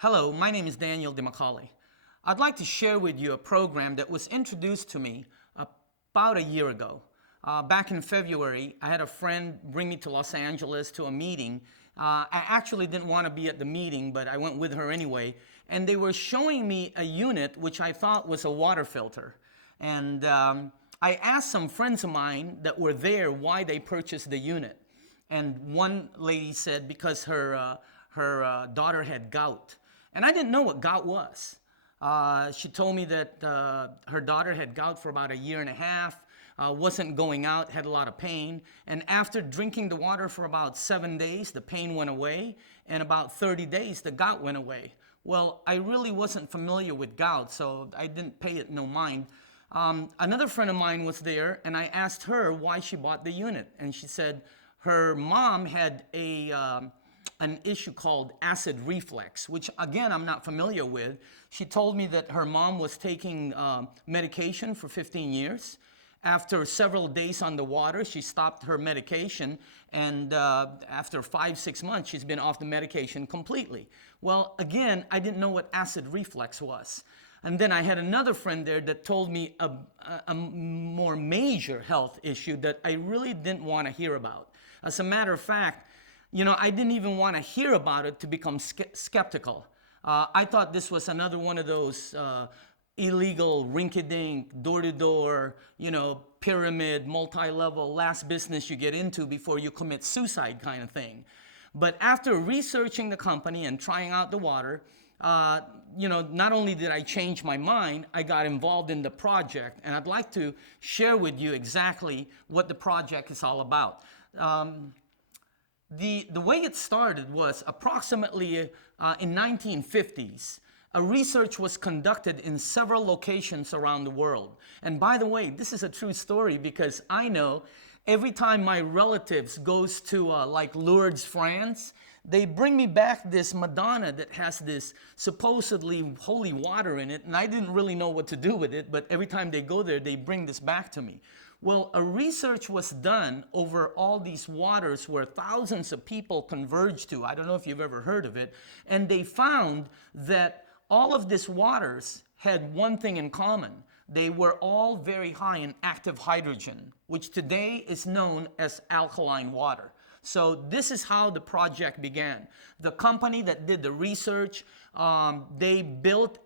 Hello, my name is Daniel Dimacale. I'd like to share with you a program that was introduced to me about a year ago. Back in February, I had a friend bring me to Los Angeles to a meeting. I actually didn't want to be at the meeting, but I went with her anyway. And they were showing me a unit which I thought was a water filter. And I asked some friends of mine that were there why they purchased the unit. And one lady said because her daughter had gout. And I didn't know what gout was. She told me that her daughter had gout for about a year and a half, wasn't going out, had a lot of pain. And after drinking the water for about 7 days, the pain went away. And about 30 days, the gout went away. Well, I really wasn't familiar with gout, so I didn't pay it no mind. Another friend of mine was there, and I asked her why she bought the unit. And she said her mom had an issue called acid reflux, which again, I'm not familiar with. She told me that her mom was taking medication for 15 years. After several days on the water, she stopped her medication, and after 5-6 months, she's been off the medication completely. Well, again, I didn't know what acid reflux was. And then I had another friend there that told me a more major health issue that I really didn't want to hear about. As a matter of fact, I didn't even want to hear about it to become skeptical. I thought this was another one of those illegal, rinky-dink, door-to-door, pyramid, multi-level, last business you get into before you commit suicide kind of thing. But after researching the company and trying out the water, not only did I change my mind, I got involved in the project. And I'd like to share with you exactly what the project is all about. The way it started was approximately in 1950s. A research was conducted in several locations around the world. And by the way, this is a true story because I know every time my relatives goes to like Lourdes, France, they bring me back this Madonna that has this supposedly holy water in it, and I didn't really know what to do with it, but every time they go there, they bring this back to me. Well, a research was done over all these waters where thousands of people converged to. I don't know if you've ever heard of it. And they found that all of these waters had one thing in common. They were all very high in active hydrogen, which today is known as alkaline water. So this is how the project began. The company that did the research, they built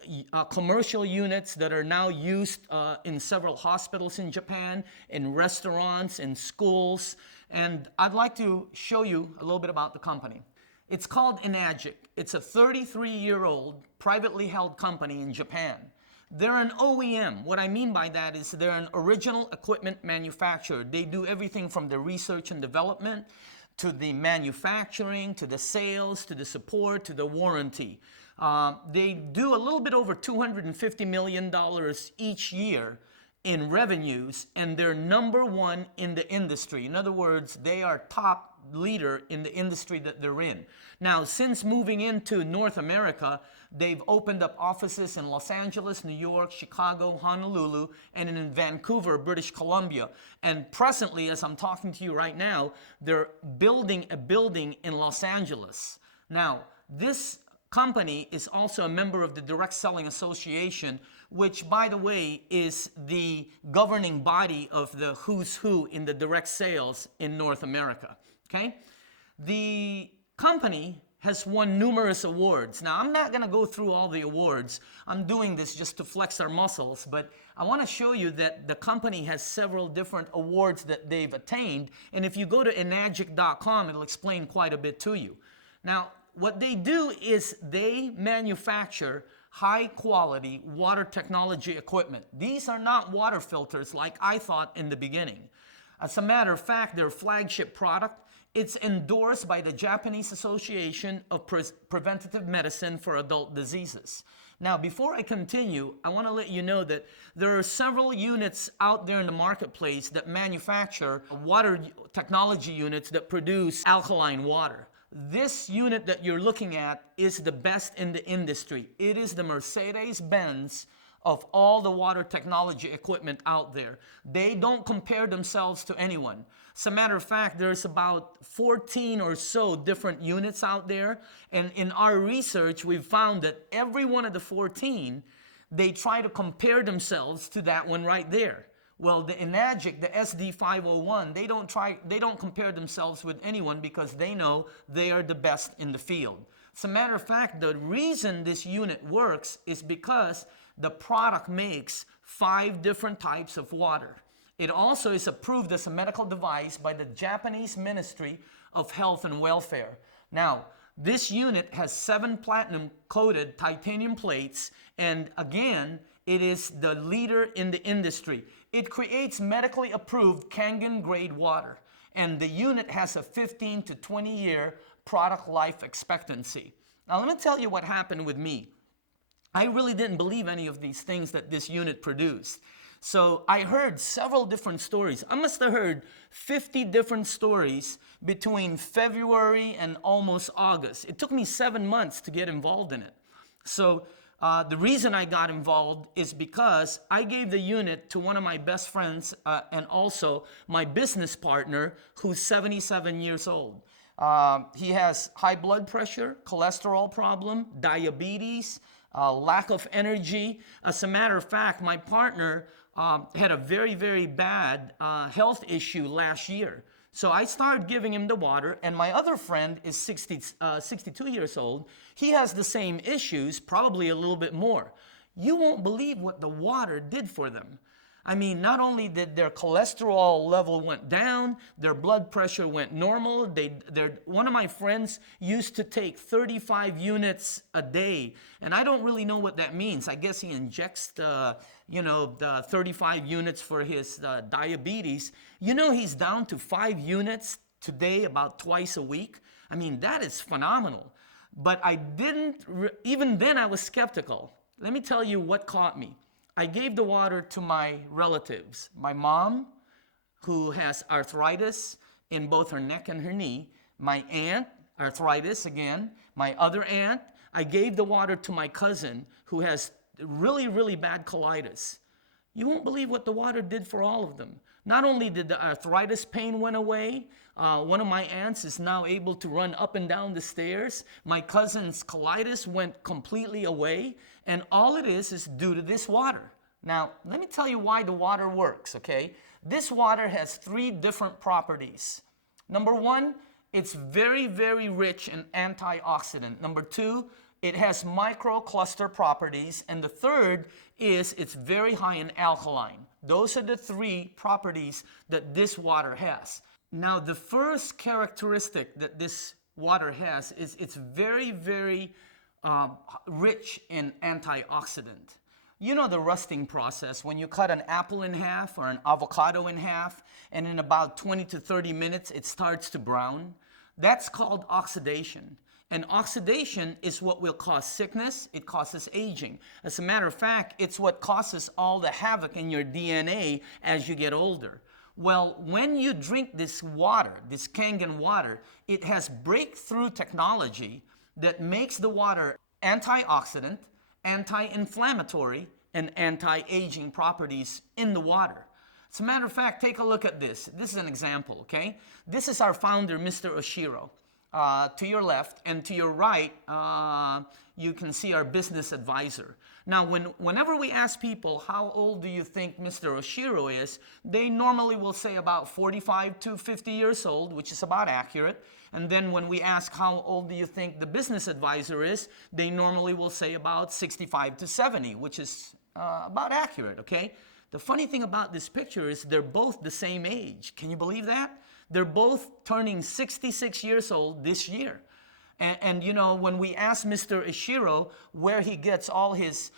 commercial units that are now used in several hospitals in Japan, in restaurants, in schools. And I'd like to show you a little bit about the company. It's called Enagic. It's a 33-year-old privately held company in Japan. They're an OEM. What I mean by that is they're an original equipment manufacturer. They do everything from the research and development to the manufacturing, to the sales, to the support, to the warranty. They do a little bit over $250 million each year in revenues, and they're number one in the industry. In other words, they are top leader in the industry that they're in. Now, since moving into North America, they've opened up offices in Los Angeles, New York, Chicago, Honolulu, and in Vancouver, British Columbia. And presently, as I'm talking to you right now, they're building a building in Los Angeles. Now, this company is also a member of the Direct Selling Association, which, by the way, is the governing body of the who's who in the direct sales in North America. Okay? The company has won numerous awards. Now, I'm not going to go through all the awards. I'm doing this just to flex our muscles, but I want to show you that the company has several different awards that they've attained, and if you go to enagic.com, it'll explain quite a bit to you. Now, what they do is they manufacture high-quality water technology equipment. These are not water filters like I thought in the beginning. As a matter of fact, their flagship product, it's endorsed by the Japanese Association of Preventative Medicine for Adult Diseases. Now, before I continue, I want to let you know that there are several units out there in the marketplace that manufacture water technology units that produce alkaline water. This unit that you're looking at is the best in the industry. It is the Mercedes-Benz of all the water technology equipment out there. They don't compare themselves to anyone. As a matter of fact, there's about 14 or so different units out there. And in our research, we've found that every one of the 14, they try to compare themselves to that one right there. Well, the Enagic, the SD501, they don't compare themselves with anyone because they know they are the best in the field. As a matter of fact, the reason this unit works is because the product makes 5 different types of water. It also is approved as a medical device by the Japanese Ministry of Health and Welfare. Now, this unit has 7 platinum-coated titanium plates, and again, it is the leader in the industry. It creates medically approved Kangen-grade water, and the unit has a 15 to 20-year product life expectancy. Now, let me tell you what happened with me. I really didn't believe any of these things that this unit produced. So I heard several different stories. I must have heard 50 different stories between February and almost August. It took me 7 months to get involved in it. So the reason I got involved is because I gave the unit to one of my best friends and also my business partner who's 77 years old. He has high blood pressure, cholesterol problem, diabetes, lack of energy. As a matter of fact, my partner had a very, very bad health issue last year. So I started giving him the water, and my other friend is 62 years old. He has the same issues, probably a little bit more. You won't believe what the water did for them. I mean, not only did their cholesterol level went down, their blood pressure went normal. One of my friends used to take 35 units a day, and I don't really know what that means. I guess he injects the 35 units for his diabetes. You know, he's down to 5 units today, about twice a week. I mean, that is phenomenal. But even then I was skeptical. Let me tell you what caught me. I gave the water to my relatives. My mom, who has arthritis in both her neck and her knee. My aunt, arthritis again. My other aunt. I gave the water to my cousin, who has really, really bad colitis. You won't believe what the water did for all of them. Not only did the arthritis pain went away, one of my aunts is now able to run up and down the stairs. My cousin's colitis went completely away, and all it is due to this water. Now, let me tell you why the water works, okay? This water has 3 different properties. Number 1, it's very, very rich in antioxidant. Number 2, it has microcluster properties. And the third is it's very high in alkaline. Those are the 3 properties that this water has. Now, the first characteristic that this water has is it's very, very rich in antioxidant. You know the rusting process, when you cut an apple in half or an avocado in half, and in about 20 to 30 minutes it starts to brown? That's called oxidation. And oxidation is what will cause sickness. It causes aging. As a matter of fact, it's what causes all the havoc in your DNA as you get older. Well, when you drink this water, this Kangen water, it has breakthrough technology that makes the water antioxidant, anti-inflammatory, and anti-aging properties in the water. As a matter of fact, take a look at this. This is an example, okay? This is our founder, Mr. Oshiro. To your left, and to your right, you can see our business advisor. Now, whenever we ask people, how old do you think Mr. Oshiro is, they normally will say about 45 to 50 years old, which is about accurate. And then when we ask how old do you think the business advisor is, they normally will say about 65 to 70, which is about accurate, okay? The funny thing about this picture is they're both the same age. Can you believe that? They're both turning 66 years old this year. And you know, when we ask Mr. Ishiro where he gets all his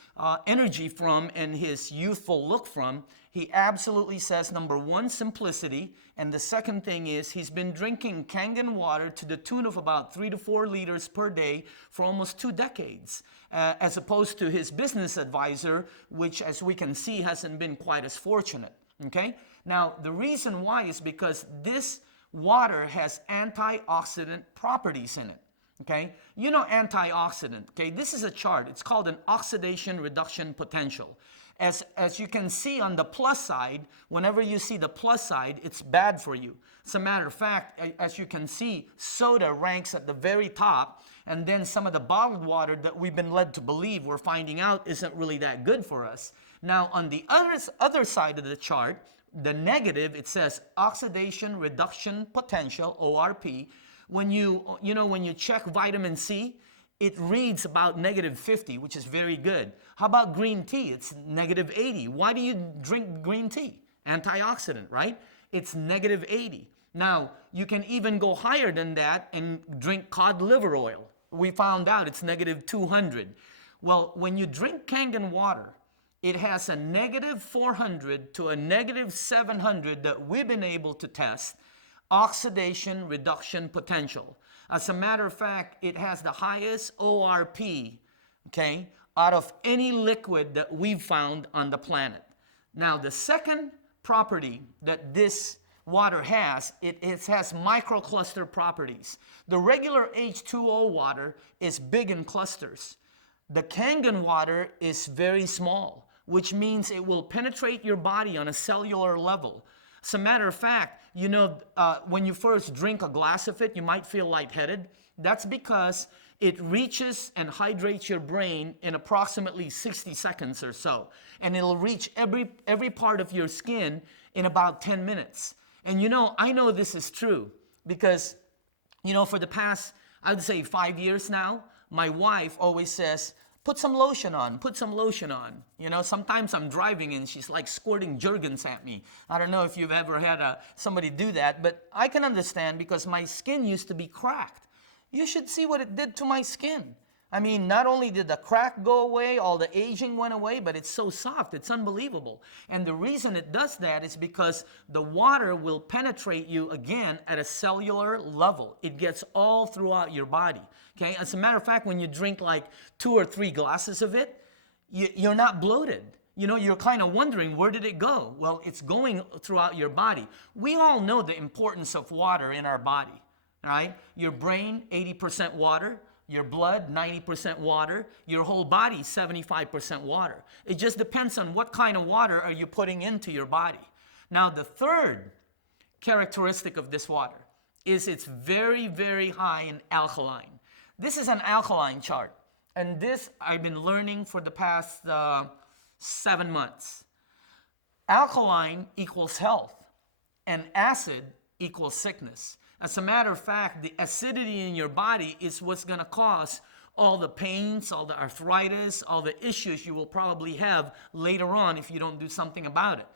energy from and his youthful look from, he absolutely says, number 1, simplicity. And the second thing is he's been drinking Kangen water to the tune of about 3 to 4 liters per day for almost 2 decades, as opposed to his business advisor, which, as we can see, hasn't been quite as fortunate. Okay? Now, the reason why is because this water has antioxidant properties in it. Okay? You know antioxidant, okay? This is a chart. It's called an oxidation reduction potential. As you can see on the plus side, whenever you see the plus side, it's bad for you. As a matter of fact, as you can see, soda ranks at the very top, and then some of the bottled water that we've been led to believe we're finding out isn't really that good for us. Now, on the other side of the chart, the negative, it says oxidation reduction potential, ORP. When when you check vitamin C, it reads about -50, which is very good. How about green tea? It's -80. Why do you drink green tea? Antioxidant, right? It's -80. Now, you can even go higher than that and drink cod liver oil. We found out it's -200. Well, when you drink Kangen water, it has a -400 to a -700 that we've been able to test oxidation reduction potential. As a matter of fact, it has the highest ORP, okay, out of any liquid that we've found on the planet. Now, the second property that this water has, it has microcluster properties. The regular H2O water is big in clusters. The Kangen water is very small, which means it will penetrate your body on a cellular level. As a matter of fact, when you first drink a glass of it, you might feel lightheaded. That's because it reaches and hydrates your brain in approximately 60 seconds or so. And it'll reach every part of your skin in about 10 minutes. And I know this is true because, for the past, I would say 5 years now, my wife always says, put some lotion on, put some lotion on. Sometimes I'm driving and she's like squirting Jergens at me. I don't know if you've ever had somebody do that, but I can understand because my skin used to be cracked. You should see what it did to my skin. I mean, not only did the crack go away, all the aging went away, but it's so soft, it's unbelievable. And the reason it does that is because the water will penetrate you again at a cellular level. It gets all throughout your body. Okay, as a matter of fact, when you drink like 2 or 3 glasses of it, you're not bloated. You're kind of wondering, where did it go? Well, it's going throughout your body. We all know the importance of water in our body, right? Your brain, 80% water. Your blood, 90% water. Your whole body, 75% water. It just depends on what kind of water are you putting into your body. Now, the third characteristic of this water is it's very, very high in alkaline. This is an alkaline chart. And this I've been learning for the past 7 months. Alkaline equals health, and acid equals sickness. As a matter of fact, the acidity in your body is what's going to cause all the pains, all the arthritis, all the issues you will probably have later on if you don't do something about it.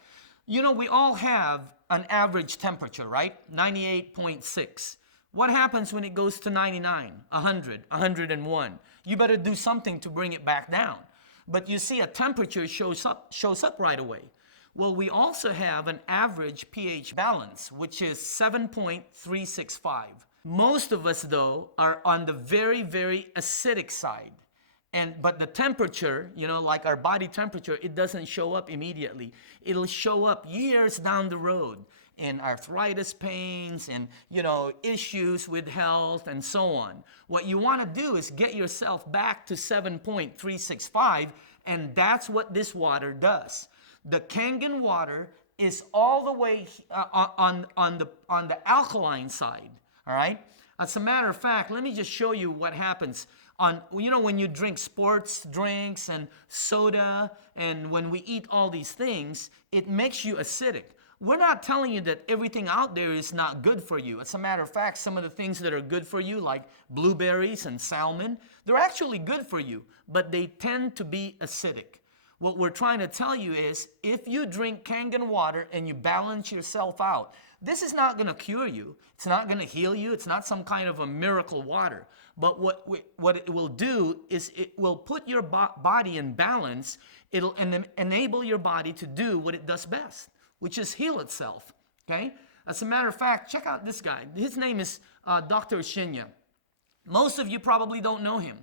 We all have an average temperature, right? 98.6. What happens when it goes to 99, 100, 101? You better do something to bring it back down. But you see a temperature shows up right away. Well, we also have an average pH balance, which is 7.365. Most of us, though, are on the very, very acidic side. But the temperature, like our body temperature, it doesn't show up immediately. It'll show up years down the road in arthritis pains and, issues with health and so on. What you want to do is get yourself back to 7.365, and that's what this water does. The Kangen water is all the way on the alkaline side, all right? As a matter of fact, let me just show you what happens when you drink sports drinks and soda, and when we eat all these things, it makes you acidic. We're not telling you that everything out there is not good for you. As a matter of fact, some of the things that are good for you, like blueberries and salmon, they're actually good for you, but they tend to be acidic. What we're trying to tell you is, if you drink Kangen water and you balance yourself out, this is not going to cure you. It's not going to heal you. It's not some kind of a miracle water. But what it will do is it will put your body in balance. It'll enable your body to do what it does best, which is heal itself. Okay? As a matter of fact, check out this guy. His name is Dr. Shinya. Most of you probably don't know him.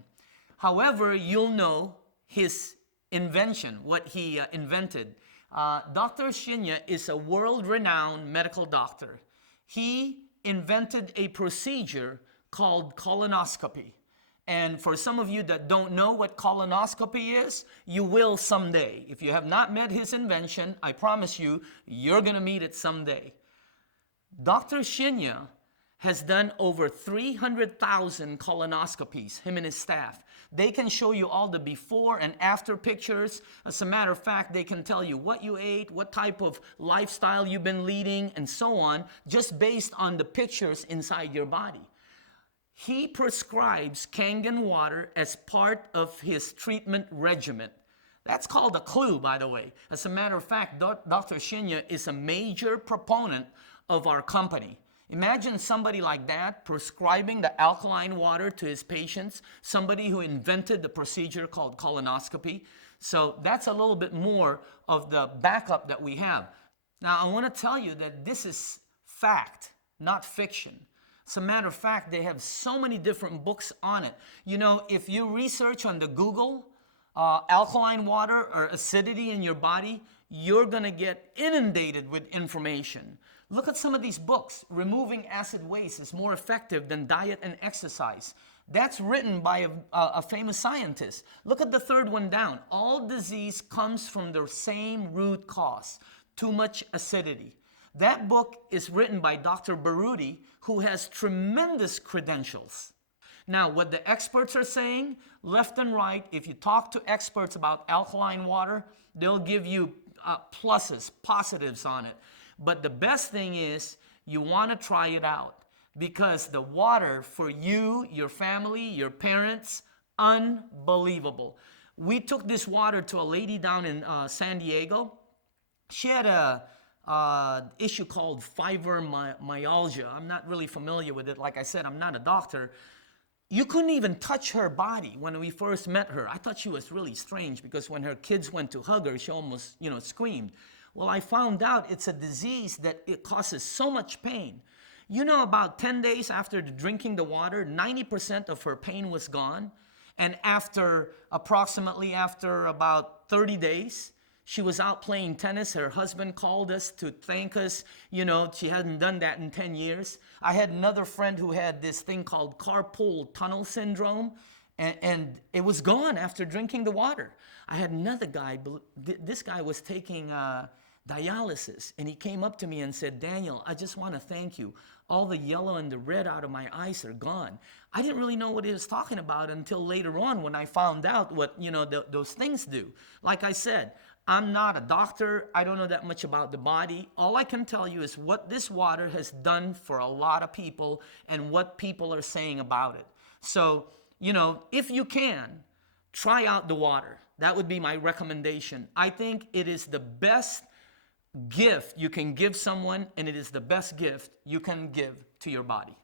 However, you'll know his invention, what he invented. Dr. Shinya is a world-renowned medical doctor. He invented a procedure called colonoscopy. And for some of you that don't know what colonoscopy is, you will someday. If you have not met his invention, I promise you, you're going to meet it someday. Dr. Shinya has done over 300,000 colonoscopies, him and his staff. They can show you all the before and after pictures. As a matter of fact, they can tell you what you ate, what type of lifestyle you've been leading, and so on, just based on the pictures inside your body. He prescribes Kangen water as part of his treatment regimen. That's called a clue, by the way. As a matter of fact, Dr. Shinya is a major proponent of our company. Imagine somebody like that prescribing the alkaline water to his patients, somebody who invented the procedure called colonoscopy. So that's a little bit more of the backup that we have. Now, I want to tell you that this is fact, not fiction. As a matter of fact, they have so many different books on it. You know, if you research on the Google, alkaline water or acidity in your body, you're going to get inundated with information. Look at some of these books. Removing acid waste is more effective than diet and exercise. That's written by a famous scientist. Look at the third one down. All disease comes from the same root cause, too much acidity. That book is written by Dr. Baruti, who has tremendous credentials. Now, what the experts are saying, left and right, if you talk to experts about alkaline water, they'll give you pluses, positives on it. But the best thing is you want to try it out, because the water for you, your family, your parents, unbelievable. We took this water to a lady down in San Diego. She had a issue called fibromyalgia. I'm not really familiar with it. Like I said, I'm not a doctor. You couldn't even touch her body when we first met her. I thought she was really strange because when her kids went to hug her, she almost, screamed. Well, I found out it's a disease that it causes so much pain. You know, about 10 days after drinking the water, 90% of her pain was gone. And after about 30 days, she was out playing tennis. Her husband called us to thank us. She hadn't done that in 10 years. I had another friend who had this thing called carpal tunnel syndrome, and it was gone after drinking the water. I had another guy, this guy was taking dialysis, and he came up to me and said, "Daniel, I just want to thank you. All the yellow and the red out of my eyes are gone." I didn't really know what he was talking about until later on when I found out what those things do. Like I said, I'm not a doctor. I don't know that much about the body. All I can tell you is what this water has done for a lot of people and what people are saying about it. So, if you can, try out the water. That would be my recommendation. I think it is the best gift you can give someone, and it is the best gift you can give to your body.